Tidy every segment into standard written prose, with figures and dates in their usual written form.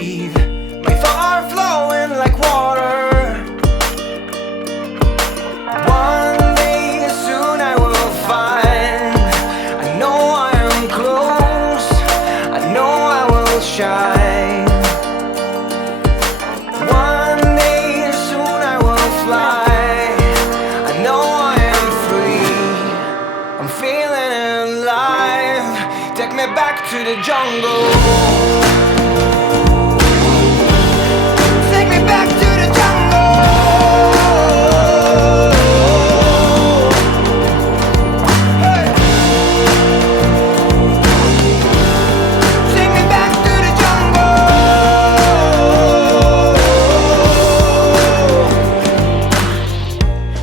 breathe. My thoughts are flowing like water. One day soon I will find. I know I am close. I know I will shine. One day soon I will fly. I know I am free. I'm feeling alive. Take me back to the jungle. Take me back to the jungle. Hey. Take me back to the jungle.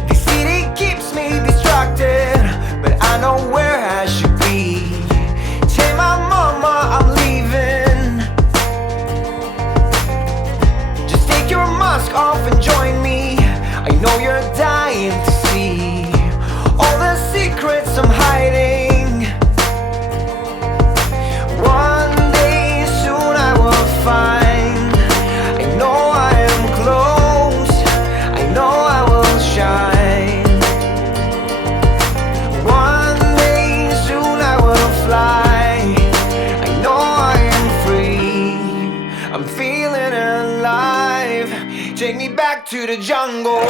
The city keeps me distracted, but I know where I should be. Tell my mama I'm leaving. Just take your mask off and join me. I know you're dying to see all the secrets I'm hiding. One day soon I will find. I know I am close. I know I will shine. One day soon I will fly. I know I am free. I'm feeling alive. Take me back to the jungle.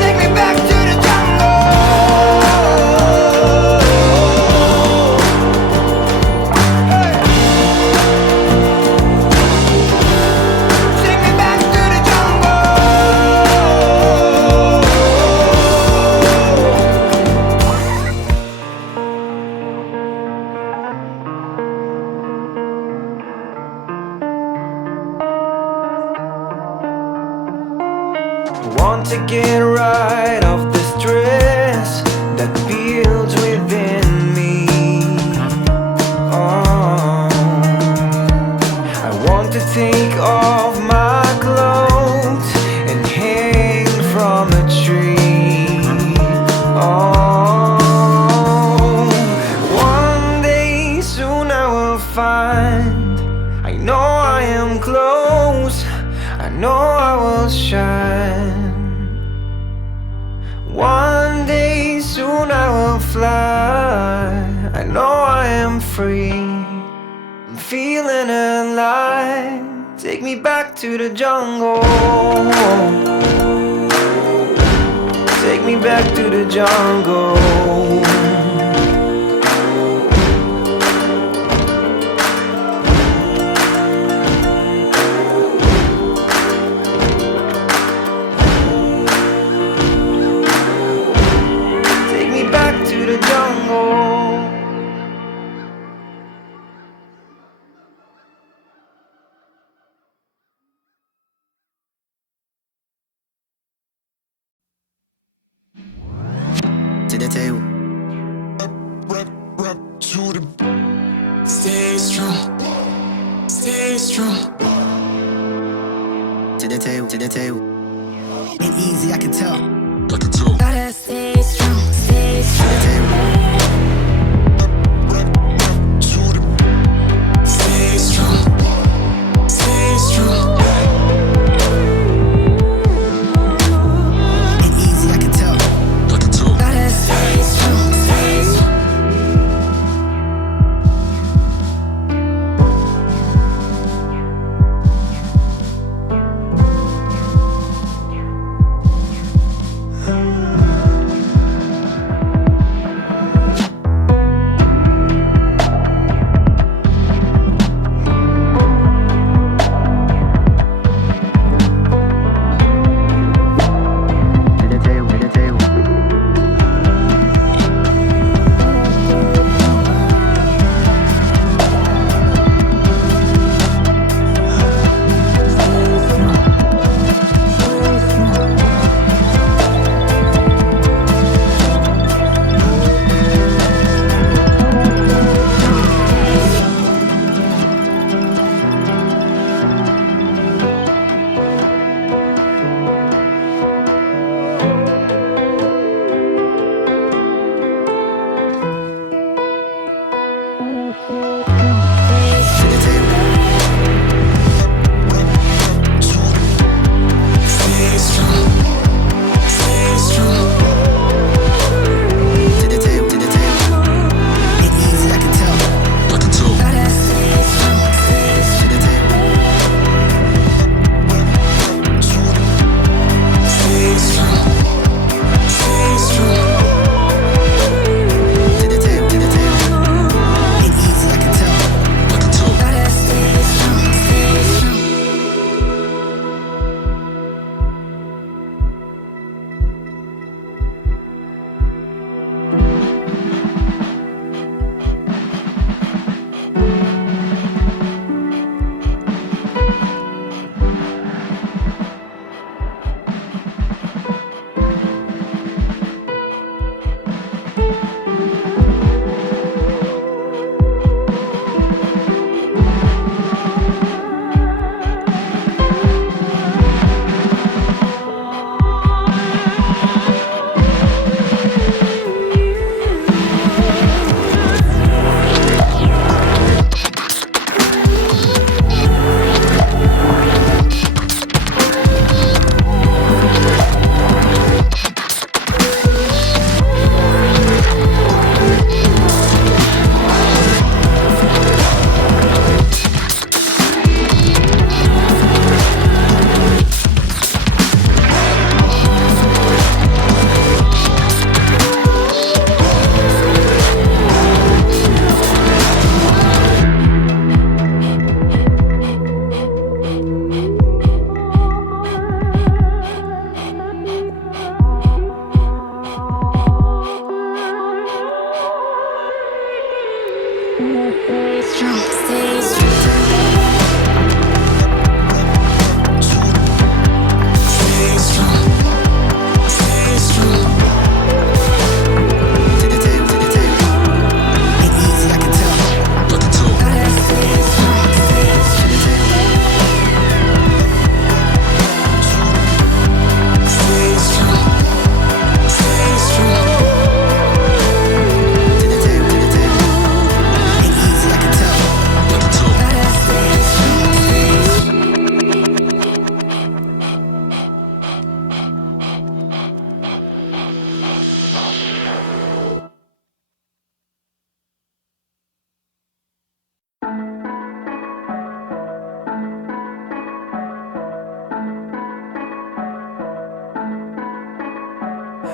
Take me back to the jungle. Hey. Take me back to the jungle. I want to get right off the stress that builds within me. Oh, I want to take off my clothes and hang from a tree. Oh, one day soon I will find. I know I am close. I know I will shine. One day soon I will fly. I know I am free. I'm feeling alive. Take me back to the jungle. Take me back to the jungle. Take me back to the jungle. To the table. Stay strong, stay strong. To the table. To the table. Ain't easy, I can tell. Gotta stay strong, stay To strong. the table. Stay strong, stay strong. Ain't easy, I can tell. Gotta stay strong, stay strong.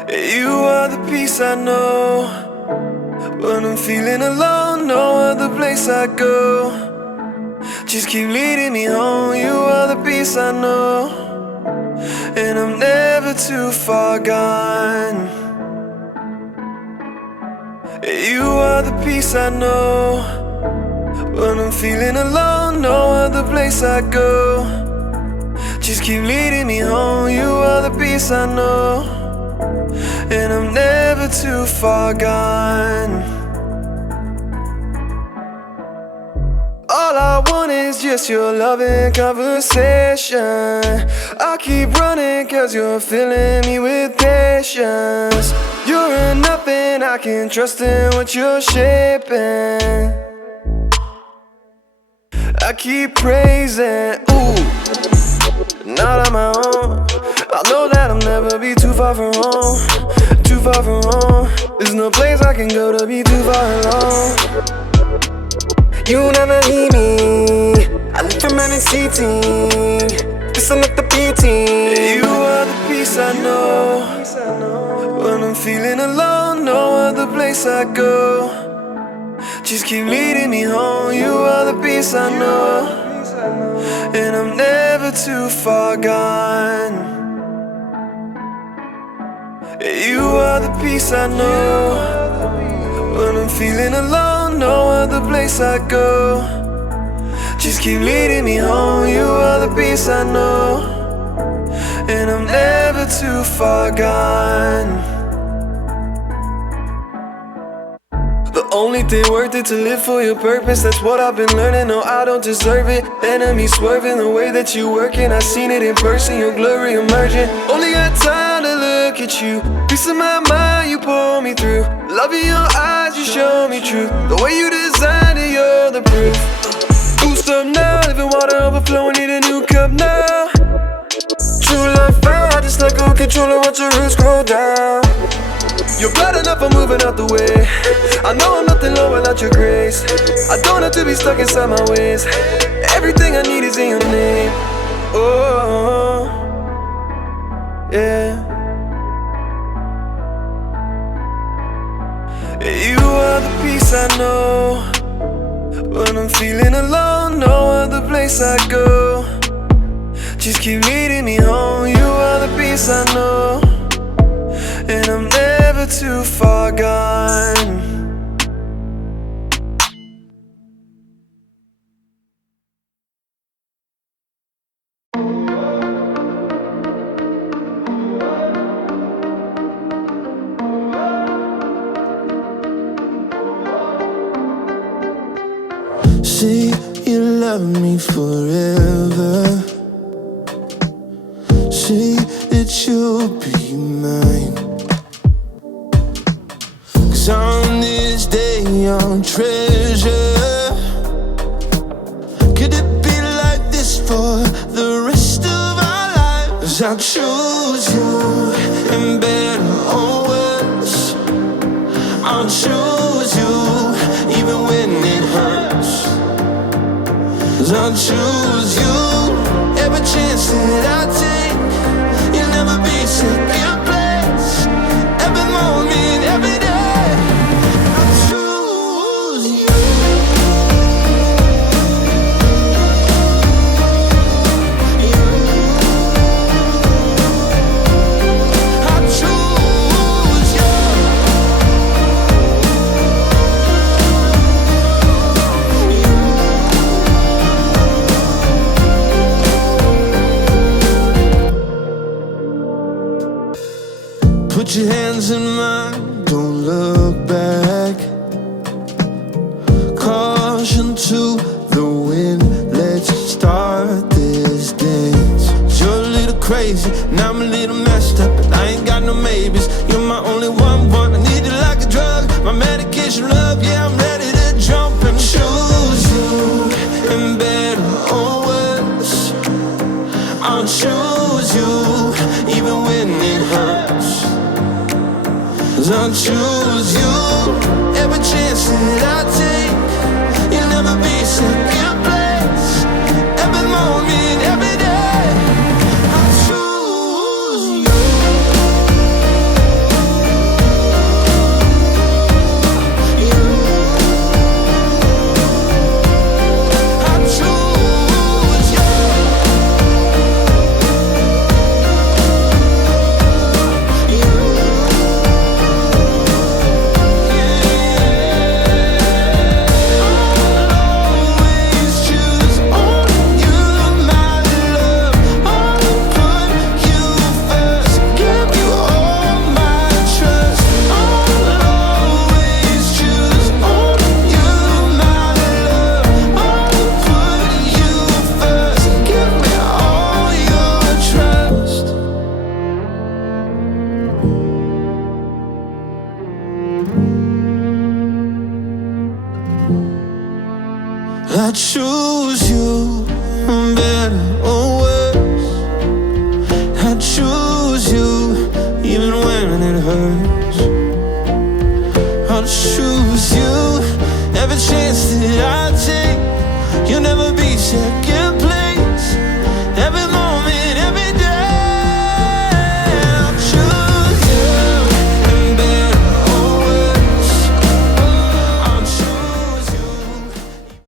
You are the peace I know when I'm feeling alone. No other place I go. Just keep leading me home. You are the peace I know, and I'm never too far gone. You are the peace I know when I'm feeling alone. No other place I go. Just keep leading me home. You are the peace I know, and I'm never too far gone. All I want is just your loving conversation. I'll keep running cause you're filling me with patience. You're nothing I can trust in what you're shaping. I keep praising, ooh, not on my own. I know that I'll never be too far from home. Too far from home. There's no place I can go to be too far alone. You never leave me. I live from seating. This is not the beating. You are the peace I know when I'm feeling alone. No other place I go. Just keep leading me home. You are the peace I know, and I'm never too far gone. You are the peace I know when I'm feeling alone. No other place I go. Just keep leading me home. You are the peace I know, and I'm never too far gone. The only thing worth it to live for your purpose. That's what I've been learning. No, I don't deserve it. Enemy swerving the way that you working. I seen it in person, your glory emerging. Only got time to look at you. Peace of my mind, you pull me through. Love in your eyes, you show me truth. The way you designed it, you're the proof. Boost up now, living water overflowing, need a new cup now. True love found, I just let go control and watch your roots grow down. You're bad enough, I'm moving out the way. I know I'm nothing low without your grace. I don't have to be stuck inside my ways. Everything I need is in your name. Oh, yeah. You are the peace I know when I'm feeling alone. No other place I go. Just keep leading me home. You are the peace I know, and I'm never too far gone. Say you love me forever. Say that you'll be mine. 'Cause on this day I'll treasure. Could it be like this for the rest of our lives? I'll choose you in better or worse. I'll choose you even when it hurts. 'Cause I'll choose you every chance that I take. You'll never be second place. Every moment, every day, I'll choose you. I'll choose you. Put your hands in mine, don't look back. Caution to the wind, let's start this dance. You're a little crazy, and I'm a little messed up, but I ain't got no maybes. You're my only one, I need it like a drug. My medication love, yeah, I'm ready to jump and choose you in better or worse. I'll choose you even when it hurts. 'Cause I'll choose you every chance that I take. You'll never be second place. Every moment, every day, I'll choose you. and it hurts. I'll choose you every chance that I take. You never